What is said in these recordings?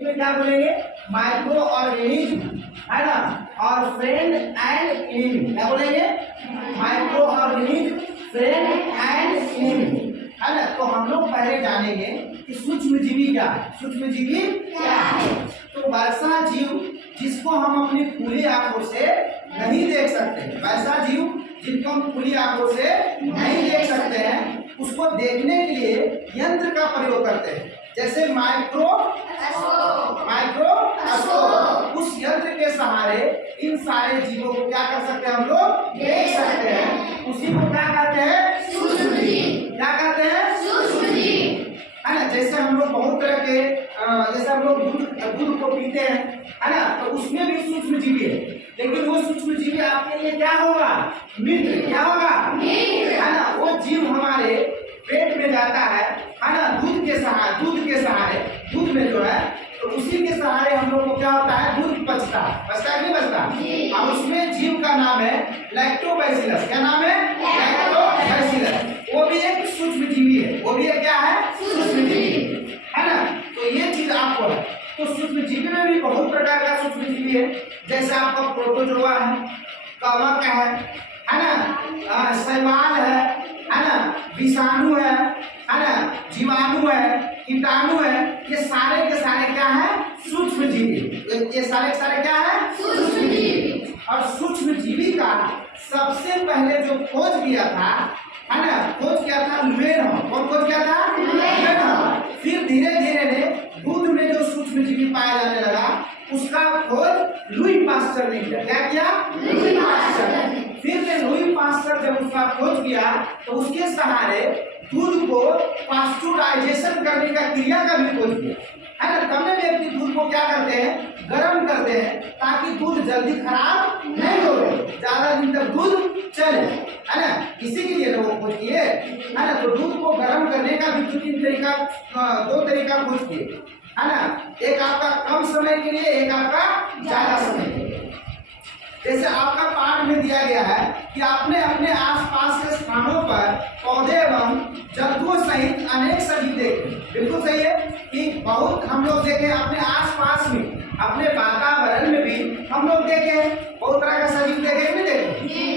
क्या बोलेंगे? Micro organism है ना, और फ्रेंड एंड एनिमी। क्या बोलेंगे? Micro organism, friend and enemy, है ना। तो हम लोग पहले जानेंगे कि सूक्ष्मजीवी क्या है। सूक्ष्मजीवी क्या है? तो वैसा जीव जिसको हम अपनी खुली आंखों से नहीं देख सकते, वैसा जीव जिनको हम खुली आंखों से नहीं देख सकते हैं, उसको देखने के लिए यंत्र का प्रयोग करते हैं। जैसे माइक्रोस्कोप, उस यंत्र के सहारे इन सारे जीवों को क्या कर सकते हैं? हम लोग देख सकते हैं। उसी को क्या कहते हैं? सूक्ष्मजीव। क्या कहते हैं? सूक्ष्मजीव, है ना। जैसे हम लोग बहुत तरह के जैसे हम लोग दूध को पीते हैं, है ना, तो उसमें भी सूक्ष्मजीवी है, लेकिन वो सूक्ष्मजीवी आपके लिए क्या होगा? मित्र। क्या होगा? है ना। वो जीव हमारे पेट में जाता है ना, दूध के सहारे दूध में जो है, तो उसी के सहारे हम लोग को क्या होता है? दूध बचता है कि नहीं बचता? और उसमें जीव का नाम है लैक्टोबैसिलस। क्या नाम है? लैक्टोबैसिलस। वो भी एक सूक्ष्मजीवी है। वो भी क्या है? सूक्ष्मजीवी, है ना। तो ये चीज आपको है। तो सूक्ष्मजीवी में भी बहुत प्रकार का सूक्ष्मजीवी है। जैसे आपका प्रोटोजोआ है, कवक है ना, शैवाल है ना, विषाणु है ना, जीवाणु है, कीटाणु है। ये सारे के सारे क्या है? सूक्ष्मजीवी। ये सारे के सारे क्या है? सूक्ष्मजीवी। और सूक्ष्मजीवी का सबसे पहले जो खोज किया था, है ना, खोज किया था लुएनहॉफ। कौन खोज किया था? लुएनहॉफ। फिर धीरे धीरे ने दूध में जो सूक्ष्मजीवी पाया जाने लगा, उसका खोज लुई पास्चर ने किया। क्या किया? Louis Pasteur. फिर लुई पास्चर जब उसका खोज किया, तो उसके सहारे दूध को पास्चुराइजेशन करने का क्रिया का भी खोज किया, है ना। तब व्यक्ति दूध को क्या करते हैं? गर्म करते हैं, ताकि दूध जल्दी खराब नहीं हो, ज्यादा दिन तक दूध चले, है ना। इसी के लिए लोग खोज किए, है ना। तो दूध को गर्म करने का भी दो तरीका खोज किए, है ना। एक आपका कम समय के लिए, एक आपका ज्यादा समय के लिए। जैसे आपका पाठ में दिया गया है कि आपने अपने आसपास के स्थानों पर पौधे एवं जंतुओं सहित अनेक सजीव देखे। बिल्कुल सही है कि बहुत हम लोग देखे अपने आसपास में, अपने वातावरण में भी हम लोग देखे बहुत तरह का सजीव देखे, नहीं देखे?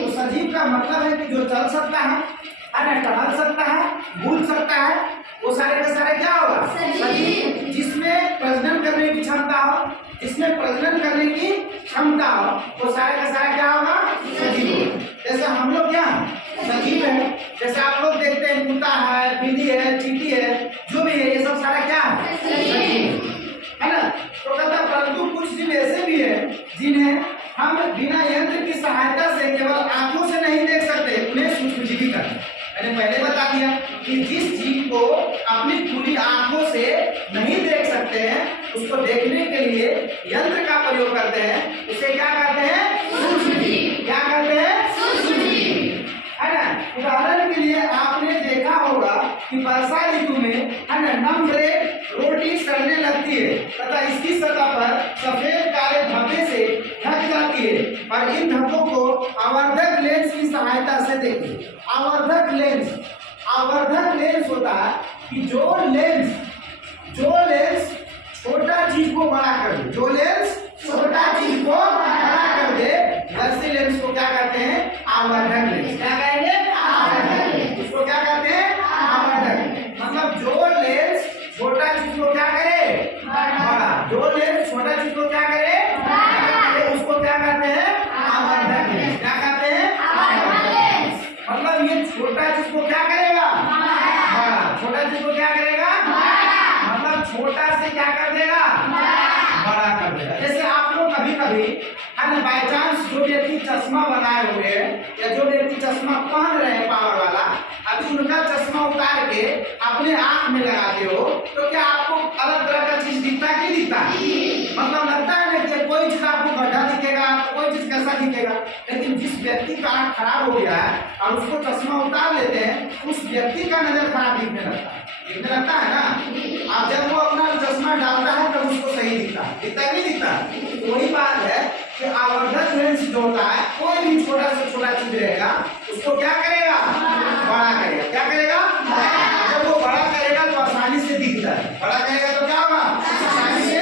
तो सजीव का मतलब है कि जो चल सकता है ना, टहल सकता है, घूम सकता है, वो सारे के सारे क्या होगा? सजीव। जिसमें प्रजनन करने की क्षमता हो, जिसमें प्रजनन करने की क्षमता हो, वो सारे का सारा क्या होगा? सजीव। जैसे हम लोग क्या सजीव है, जैसे आप लोग देखते हैं कुत्ता है, बिल्ली है, चींटी है, जो भी है, ये सब सारा क्या है? सजीव, है ना। तो कहता परंतु कुछ जीव ऐसे भी है जिन्हें हम बिना यंत्र की सहायता से केवल आंखों से नहीं देख सकते, उन्हें सूक्ष्मजीवी कहते हैं। मैंने पहले बता दिया कि जिस जीव को अपनी खुली आंखों से नहीं देख सकते हैं, उसको देखने के लिए यंत्र का प्रयोग करते हैं, उसे क्या कहते हैं? सूक्ष्मजीव। क्या कहते हैं? सूक्ष्मजीव, है ना। उदाहरण के लिए आपने देखा होगा कि वर्षा ऋतु में, है ना, नम्र रोटी सड़ने लगती है तथा इसकी सतह पर सफेद काले धब्बे से ढक जाती है, और इन धब्बों को आवर्धक लेंस की सहायता से देखिए। आवर्धक लेंस होता है कि जो लेंस छोटा चीज को बड़ा कर दे, जो लेंस छोटा चीज को बड़ा कर दे, वैसे लेंस को क्या कहते हैं? आवर्धक लेंस। क्या कहेंगे? आवर्धक लेंस। उसको क्या कहते हैं? आवर्धक। मतलब जो लेंस छोटा चीज को क्या करे? बड़ा। जो लेंस छोटा चीज को क्या करे? बड़ा। उसको क्या कहते हैं? आवर्धक लेंस। क्या कहते हैं? आवर्धक लेंस। मतलब ये छोटा चीज को क्या करेगा? बड़ा। छोटा चीज को क्या करेगा? मतलब छोटा से क्या कर देगा? बड़ा कर देगा। जैसे आप लोग कभी कभी, है ना, बाई चांस जो व्यक्ति चश्मा बनाए हुए हैं या जो व्यक्ति चश्मा पहन रहे हैं पावर वाला, अभी उनका चश्मा उतार के अपने आंख में लगाते हो, तो क्या आपको अलग तरह का चीज दिखता है कि दिखता है? मतलब लगता है ना कि कोई चीज आपको गड्ढा दिखेगा, कोई चीज कैसा दिखेगा। लेकिन जिस व्यक्ति का आंख खराब हो गया है और उसको चश्मा उतार लेते हैं, उस व्यक्ति का नजर खराब दिखने लगता है ना। अब जब वो अपना चश्मा डालता है तब उसको सही दिखता है कि नहीं दिखता? वही बात है कि आवर्धक लेंस जो होता है, कोई भी छोटा से छोटा चीज रहेगा, उसको क्या करेगा? बड़ा करेगा। क्या करेगा? जब वो बड़ा करेगा तो आसानी से दिखता है। बड़ा करेगा तो क्या होगा? आसानी से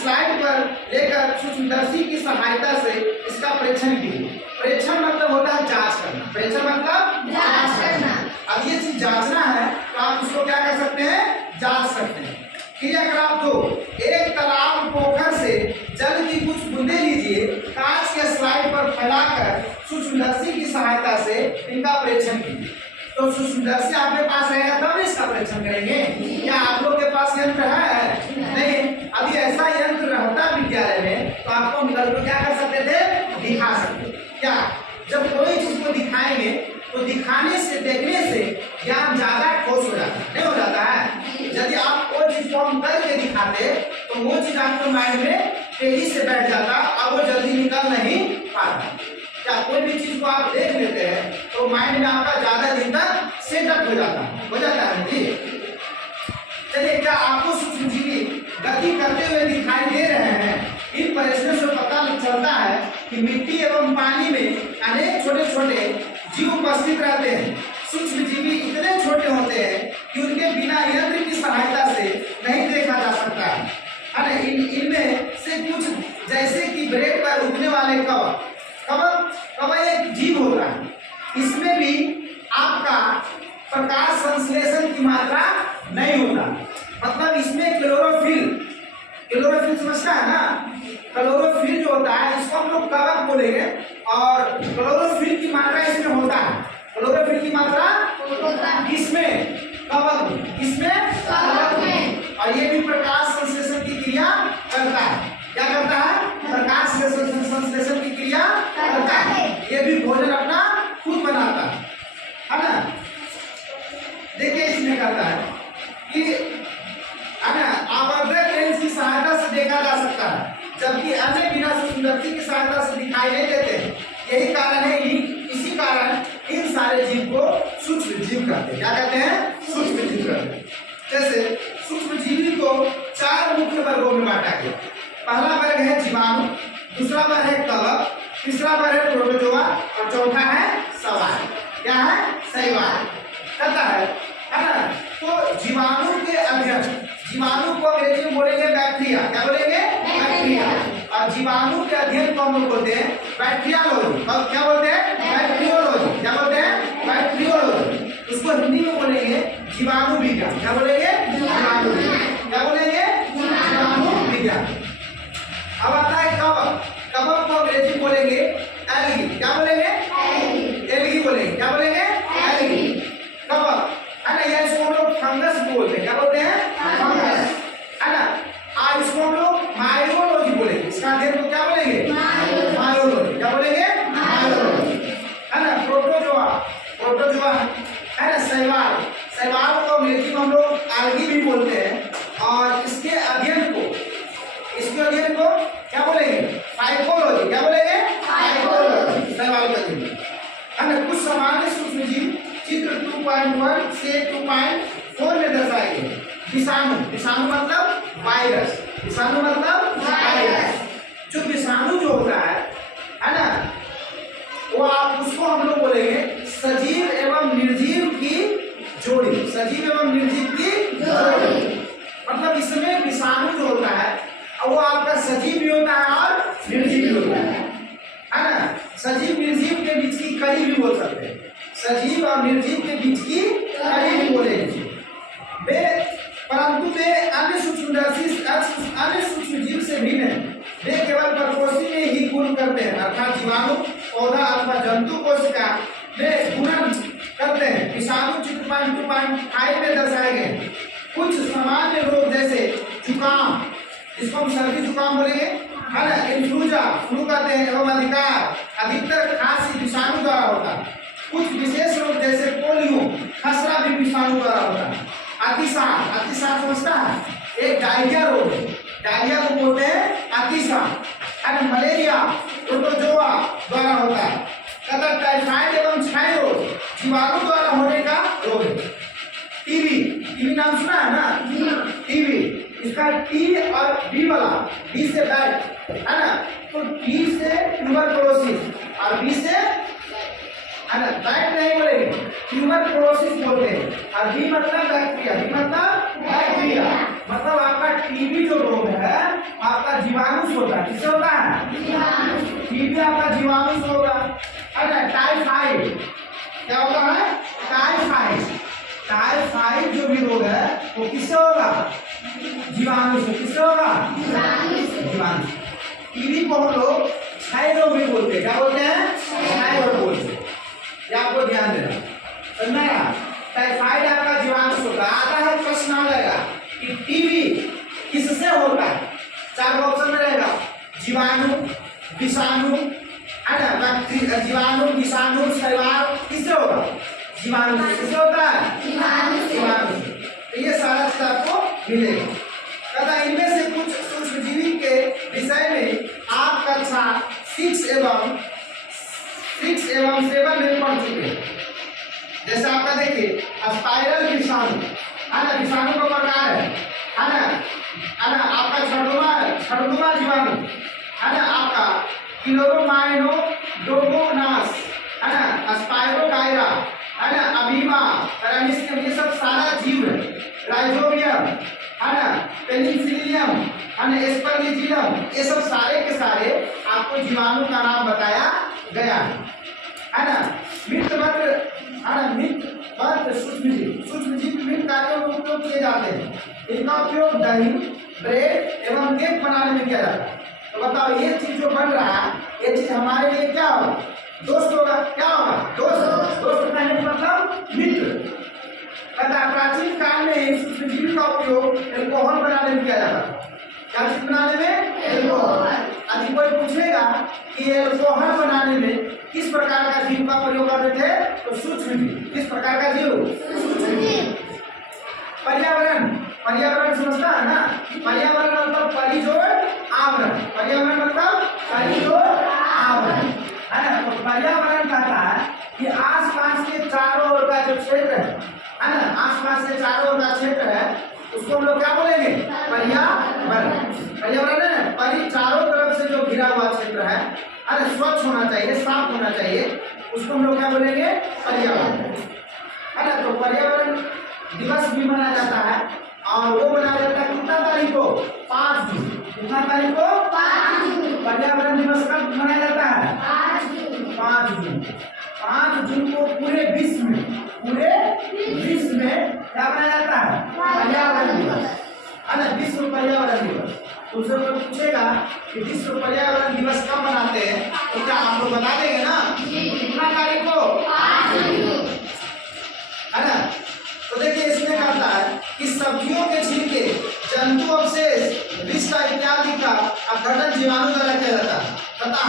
स्लाइड पर लेकर सूक्ष्मदर्शी की सहायता से इसका परीक्षण किए। परीक्षण मतलब होता है जांच करना। परीक्षण मतलब जांच करना। अब ये चीज जांचना है तो आप उसको क्या कर सकते हैं, जांच सकते हैं। क्रियाकलाप 2, एक तालाब पोखर से जल की कुछ बूंदे लीजिए, कांच के स्लाइड पर फैलाकर सूक्ष्मदर्शी की सहायता से इनका परीक्षण कीजिए। तो सूक्ष्मदर्शी आपके पास रहेगा तब इसका परीक्षण करेंगे। क्या आप लोग के पास यंत्र है? नहीं। अभी ऐसा यंत्र रहता विद्यालय में तो आपको निकल को क्या कर सकते थे, दिखा सकते। क्या जब कोई चीज को दिखाएंगे तो दिखाने से, देखने से ज्ञान ज्यादा ठोस हो जाता है, नहीं हो जाता है? यदि आप वो चीज को हम करके दिखाते तो वो चीज आपके माइंड में तेजी से बैठ जाता और वो जल्दी निकल नहीं पाता। क्या कोई भी चीज को आप देख लेते हैं तो माइंड में आपका ज्यादा दिन तक सेटअप हो जाता है जी। चलिए, क्या आपको सूक्ष्मजीवी गति करते हुए दिखाई दे रहे हैं? इन परीक्षणों से पता चलता है कि मिट्टी एवं पानी में अनेक छोटे छोटे जीव उपस्थित रहते हैं। सूक्ष्मजीवी इतने छोटे होते हैं कि उनके बिना यंत्र की सहायता से नहीं देखा जा सकता है। इनमें से कुछ जैसे कि ब्रेड पर उगने वाले कवक एक जीव होता है। इसमें भी आपका प्रकाश संश्लेषण की मात्रा नहीं होता। मतलब इसमें क्लोरोफिल समझता है ना? क्लोरोफिल जो होता है इसको हम लोग कवक बोलेंगे और क्लोरोफिल की मात्रा इसमें होता है। क्लोरोफिल की मात्रा किसमें? कवक। किसमें? कवक में। और ये भी प्रकाश संश्लेषण की क्रिया करता है। क्या करता है? प्रकाश संश्लेषण की क्रिया करता है। ये भी भोजन अपना खुद बनाता है ना? देखिए इसमें करता है कि है ना, आवर्धक लेंस की सहायता से देखा जा सकता है, जबकि अन्य बिना सूक्ष्मदर्शी की सहायता से दिखाई नहीं देते हैं। यही कारण है, इसी कारण इन सारे जीव को सूक्ष्म जीव कहते हैं। क्या कहते हैं? सूक्ष्म जीव कहते हैं। जैसे सूक्ष्मजीवी को 4 मुख्य वर्गों में बांटा गया। पहला वर्ग है जीवाणु, दूसरा वर्ग है कवक, तीसरा वर्ग है प्रोटोजोआ और चौथा है शैवाल। क्या है? शैवाल कहता है ना? तो जीवाणु के अध्ययन, जीवाणु को अंग्रेजी में बोलेंगे बैक्टीरिया। क्या बोलेंगे? बैक्टीरिया। और जीवाणु के अध्ययन को हम लोग बोलते हैं बैक्टीरियोलॉजी। और क्या बोलते हैं? बैक्टीरियोलॉजी। क्या बोलते हैं? बैक्टीरियोलॉजी। उसको हिंदी में बोलेंगे जीवाणु विज्ञान। क्या बोलेंगे? जीवाणु विज्ञान। क्या बोलेंगे? जीवाणु विज्ञान। अब आता है कवक। कवक को अंग्रेजी बोलेंगे एल्गी। क्या बोलेंगे? एल्गी बोलेंगे। क्या बोलेंगे? एल्गी। कवक है ना, या इसको हम लोग फंगस बोलते हैं। क्या बोलते हैं? फंगस है ना। इसको हम लोग मायोलॉजी बोलेंगे। इसका अध्ययन को क्या बोलेंगे? मायोलॉजी। क्या बोलेंगे? मायोलॉजी है ना। प्रोटोजोआ है ना। शैवाल को अंग्रेजी में हम लोग एल्गी भी बोलते हैं। और इसके अध्ययन को क्या बोलेंगे? फाइकोलॉजी। क्या बोलेंगे? फाइकोलॉजी। शैवाल का है ना। कुछ सामान्य सूक्ष्मजीव चित्र 2.1 से 2.4 में दर्शाए गए। विषाणु मतलब वायरस। जो विषाणु जो होता है ना, वो आप उसको हम लोग बोलेंगे सजीव एवं निर्जीव की जोड़ी। सजीव एवं निर्जीव की जोड़ी मतलब इसमें विषाणु जो होता है वो आपका सजीव भी होता है और निर्जीव भी होता है ना। सजीव निर्जीव के बीच की कड़ी भी बोल सकते हैं। सजीव और निर्जीव के बीच की कड़ी भी बोलेंगे वे, परंतु वे अन्य सूक्ष्मजीव से भिन्न हैं। वे केवल परपोषी में ही गुण करते हैं, अर्थात जीवाणु, पौधा अथवा जंतु कोशिका में गुणन करते हैं। विषाणु चित्र 2.5 में दर्शाए गए। कुछ सामान्य रोग जैसे जुकाम, इसको हम सर्दी जुकाम बोलेंगे है ना, इन्फ्लूएंजा फ्लू कहते हैं, एवं अधिकतर खांसी विषाणु द्वारा होता है। कुछ विशेष रोग जैसे पोलियो, खसरा भी विषाणु द्वारा होता है। अतिसार समझता है? एक डायरिया रोग है, डायरिया को बोलते हैं अतिसार है ना। मलेरिया प्रोटोजोआ द्वारा होता है। तथा टाइफाइड एवं क्षय रोग जीवाणु द्वारा होने का रोग है। टीबी नाम सुना है ना? टीबी, इसका टी और बी वाला, बी से बैट है ना। तो टी से ट्यूबरकुलोसिस और बी से है ना, बैट नहीं बोलेंगे, ट्यूबरकुलोसिस बोलते हैं। और बी मतलब बैक्टीरिया, बी मतलब बैक्टीरिया। मतलब आपका टीबी जो रोग है आपका जीवाणु से होता है। किससे होता है? टीबी आपका जीवाणु से होगा। अच्छा, टाइफाइड क्या होता है? टाइफाइड। टाइफाइड जो भी रोग है वो किससे होगा? जीवाणु से। किससे होगा? जीवाणु से। टीबी को हम लोग क्षय रोग भी बोलते हैं। क्या बोलते हैं? क्षय रोग बोलते हैं। ये आपको ध्यान देना। समझ आया? टाइफाइड आपका जीवाणु से होता है। आता है प्रश्न आ जाएगा कि टीबी किससे होता है? चार ऑप्शन में रहेगा, जीवाणु, विषाणु, है ना, जीवाणु, विषाणु, शैवाल, किससे होगा? जीवाणु से। किससे होता है? जीवाणु से। तो ये सारा चीज आपको मिलेगा। तथा इनमें से कुछ सूक्ष्मजीवी के विषय में आप कक्षा 6 एवं 7 में पढ़ चुके हैं। जैसे आपका देखिए स्पाइरल विषाणु, है ना, विषाणु का प्रकार है ना, आपका छड़नुमा जीवाणु, है ना, आपका क्लोरोमाइनोडोमोनास, है ना, स्पाइरोगाइरा, है ना, अमीबा, पेरामीशियम, ये सब सारा जीव है। राइजोबियम, है ना, पेनिसिलियम, है ना, एस्परजिलम, ये सब सारे के सारे आपको जीवाणु का नाम बताया गया है ना। मित्रवत, है ना, मित्रवत सूक्ष्मजीव विभिन्न कार्यों में उपयोग किए जाते हैं। इनका उपयोग दही, ब्रेड एवं केक बनाने में किया जाता है। तो बताओ ये चीज जो बन रहा है ये चीज हमारे लिए क्या होगा? दोस्त होगा। क्या होगा? दोस्त। दोस्त का मतलब मित्र। तथा प्राचीन काल में सूक्ष्मजीवी का उपयोग एल्कोहल बनाने में किया जाता था। क्या चीज बनाने में? एल्कोहल। यदि कोई पूछेगा कि एल्कोहल बनाने में किस प्रकार का जीव का प्रयोग करते थे, तो सूक्ष्मजीव। किस प्रकार का जीव? सूक्ष्मजीव। पर्यावरण, पर्यावरण समझता है ना? पर्यावरण मतलब परिजोड़ आवरण। पर्यावरण मतलब परिजोड़ आवरण, है ना। तो पर्यावरण कहता है कि आसपास के चारों ओर का जो क्षेत्र है ना, आसपास के चारों ओर का क्षेत्र है उसको हम लोग क्या बोलेंगे? पर्यावरण। पर्यावरण है परि, चारों तरफ से जो घिरा हुआ क्षेत्र है, अरे स्वच्छ होना चाहिए, साफ होना चाहिए, उसको हम लोग क्या बोलेंगे? पर्यावरण, है ना। तो पर्यावरण दिवस भी मनाया जाता है और वो मनाया जाता है कितना तारीख को? 5 जून। कितना तारीख को? 5 जून। पर्यावरण दिवस कब मनाया जाता है? 5 जून। 5 जून को पूरे विश्व में क्या मनाया जाता है? पर्यावरण दिवस, है ना, विश्व पर्यावरण दिवस। तुमसे कोई पूछेगा कि विश्व पर्यावरण दिवस कब मनाते हैं तो क्या आप लोग बता देंगे ना? कितना तारीख को? 5 जून, है ना। तो देखिए इसमें कहता है कि सब्जियों के छिलके, जंतु अवशेष, विषा इत्यादि का अपघटन जीवाणु द्वारा किया जाता है तथा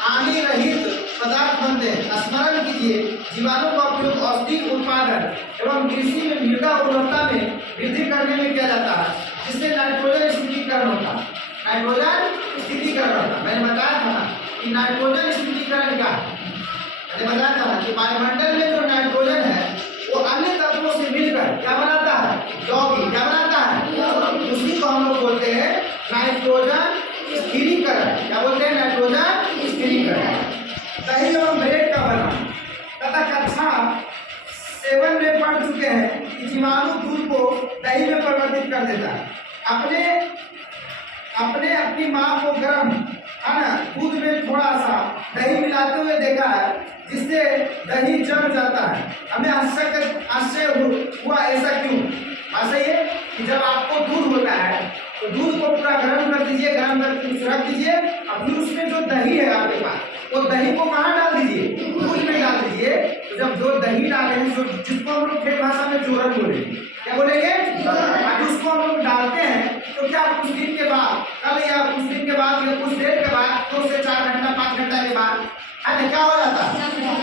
हानि रहित पदार्थ बनते हैं। स्मरण कीजिए जीवाणु का उपयोग औषधि उत्पादन एवं कृषि में मृदा उर्वरता में वृद्धि करने में किया जाता है, जिससे नाइट्रोजन स्थिरीकरण होता है। नाइट्रोजन स्थिरीकरण होता है। मैंने बताया था ना कि नाइट्रोजन स्थिरीकरण क्या है? मैंने बताया था ना कि वायुमंडल में जो नाइट्रोजन है वो अन्य तत्वों से मिलकर क्या बनाता है? यौगिक। क्या बनाता है? उसी को हम लोग बोलते हैं नाइट्रोजन स्थिरीकरण। क्या बोलते हैं? नाइट्रोजन स्थिरीकरण। दही एवं ब्रेड का बना तथा कक्षा 7 में पढ़ चुके हैं कि जीवाणु दूध को दही में परिवर्तित कर देता है। अपनी माँ को गर्म, है ना, दूध में थोड़ा सा दही मिलाते हुए देखा है, जिससे दही जम जाता है। हमें आश्चर्य हुआ, ऐसा क्यों? ऐसा ये कि जब आपको दूध होता है तो दूध को पूरा गर्म कर दीजिए, गर्म करके कुछ रख दीजिए, अब फिर उसमें जो दही है आपके पास, वो दही को कहाँ डाल दीजिए? दूध में डाल दीजिए। तो जब जो दही डालेंगे, जिसको हम लोग ठेठ भाषा में जोरन बोलेंगे, क्या बोलेंगे? अब उसको हम लोग डालते हैं तो क्या कुछ दिन के बाद, कल या कुछ दिन के बाद या कुछ देर के बाद, 2 से 4 घंटा 5 घंटा के बाद, है क्या हो जाता?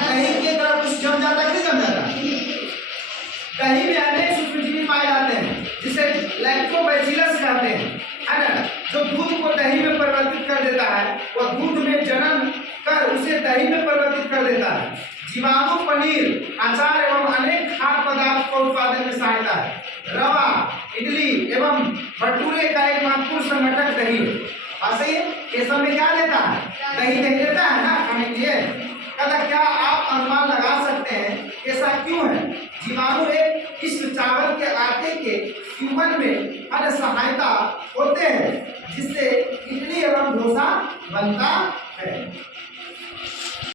दही की तरह कुछ जम जाता है। जम जाता है। दही में अनेक सूक्ष्मजीवी पाए जाते हैं जिसे लैक्टोबैसिलस कहते हैं, है ना, जो दूध को दही में परिवर्तित कर देता है। वह दूध में जन्म कर उसे दही में परिवर्तित कर देता है। जीवाणु पनीर, अचार एवं अनेक खाद्य पदार्थ का उत्पादन में सहायता है। रवा, इडली एवं भटूरे का एक महत्वपूर्ण संगठक दही है। ऐसे ये सब में क्या देता है? दही देता है ना खाने के लिए। कहता क्या आप अनुमान लगा सकते हैं ऐसा क्यों है? जीवाणु एक किस्म चावल के आटे के ह्यूमन में अन्य सहायता होते हैं जिससे इडली एवं डोसा बनता